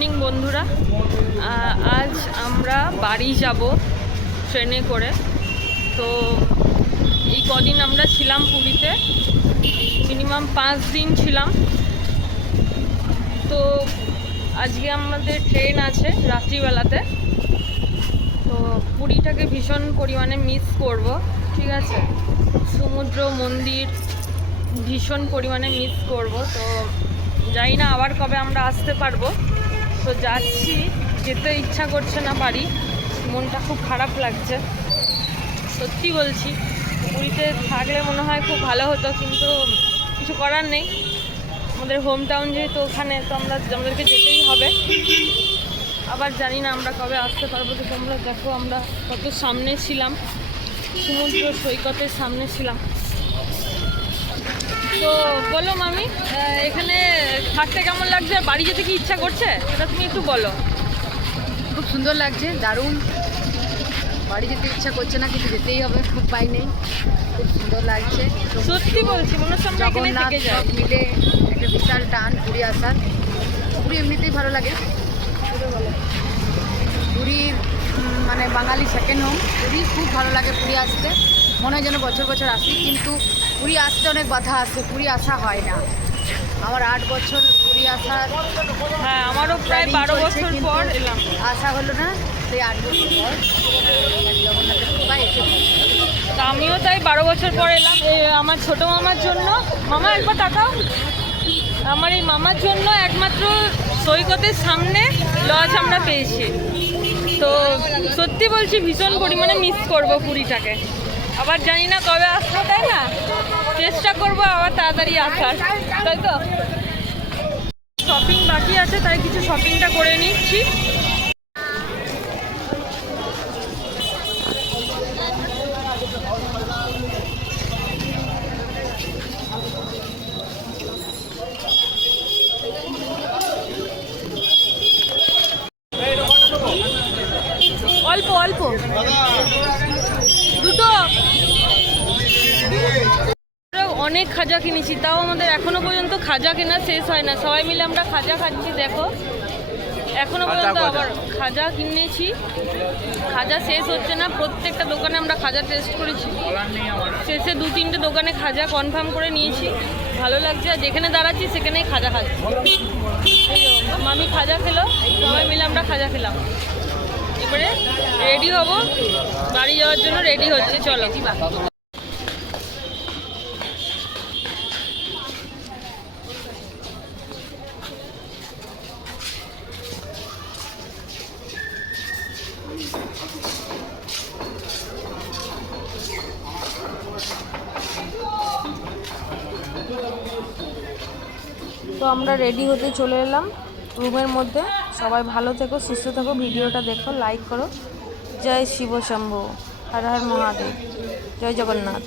Evening বন্ধুরা। আজ আমরা বাড়ি যাব ট্রেনে করে। তো এই কদিন আমরা ছিলাম পুরীতে, মিনিমাম 5 দিন ছিলাম। তো আজকে আমাদের ট্রেন আছে রাত্রিবেলাতে। তো পুরীটাকে ভীষণ পরিমাণে মিস করব, ঠিক আছে। সমুদ্র, মন্দির ভীষণ পরিমাণে মিস করব। তো জানি না আবার কবে আমরা আসতে পারবো। তো যাচ্ছি, যেতে ইচ্ছা করছে না বাড়ি, মনটা খুব খারাপ লাগছে, সত্যি বলছি। পুরীতে থাকলে মনে হয় খুব ভালো হতো, কিন্তু কিছু করার নেই। আমাদের হোম টাউন যেহেতু ওখানে, তো আমাদেরকে যেতেই হবে। আবার জানি না আমরা কবে আসতে পারবো। তো তোমরা দেখো আমরা কত সামনে ছিলাম, সমুদ্র সৈকতের সামনে ছিলাম। তো বলো মামি, এখানে থাকতে কেমন লাগছে? বাড়ি যেতে কি ইচ্ছা করছে সেটা তুমি একটু বলো। খুব সুন্দর লাগছে, দারুণ। বাড়ি যেতে ইচ্ছা করছে না, কিন্তু যেতেই হবে, খুব পাই নেই। খুব সুন্দর লাগছে, সত্যি বলছি, মনে হচ্ছে আমরা এখানে জগন্নাথ থেকে যাই। সব মিলে একটা বিশাল টান পুরী আসার। পুরী এমনিতেই ভালো লাগে। পুরীর মানে বাঙালি সেকেন্ড হোম। পুরী খুব ভালো লাগে, পুরী আসতে মনে হয় যেন বছর বছর আসি, কিন্তু পুরী আসতে অনেক বাধা আসে, পুরী আসা হয় না। আমার 8 বছর পুরী আসার, হ্যাঁ আমারও প্রায় 12 বছর পর এলাম। আসা হলো না, সেই 8 বছর পর জগন্নাথের কৃপায় এসে পৌঁছলাম। তা আমিও তাই 12 বছর পর এলাম। আমার ছোট মামার জন্য, মামা একবার তাকাও, আমার এই মামার জন্য একমাত্র সৈকতের সামনে লজ আমরা পেয়েছি। তো সত্যি বলছি, ভীষণ পরিমাণে মিস করব পুরীটাকে। আবার জানি না কবে আসবো, তাই না? চেষ্টা করবো আবার তাড়াতাড়ি আসার, তাই তো। শপিং বাকি আছে, তাই কিছু শপিংটা করে নিচ্ছি। অল্প অল্প দুটো। অনেক খাজা কিনেছি, তাও আমাদের এখনো পর্যন্ত খাজা কেনা শেষ হয় না। সবাই মিলে আমরা খাজা খাচ্ছি, দেখো এখনো পর্যন্ত আবার খাজা কিনেছি। খাজা শেষ হচ্ছে না, প্রত্যেকটা দোকানে আমরা খাজা টেস্ট করেছি। শেষে 2-3টে দোকানে খাজা কনফার্ম করে নিয়েছি। ভালো লাগছে, আর যেখানে দাঁড়াচ্ছি সেখানেই খাজা খাচ্ছি। মামি খাজা খেলো, সবাই মিলে আমরা খাজা খেলাম। এবারে রেডি হব, বাড়ি যাওয়ার জন্য রেডি হচ্ছে, চলো। তো আমরা রেডি হতে চলে এলাম রুমের মধ্যে। সবাই ভালো থেকো, সুস্থ থেকো, ভিডিওটা দেখো, লাইক করো। জয় শিব শম্ভু, হর হর মহাদেব, জয় জগন্নাথ।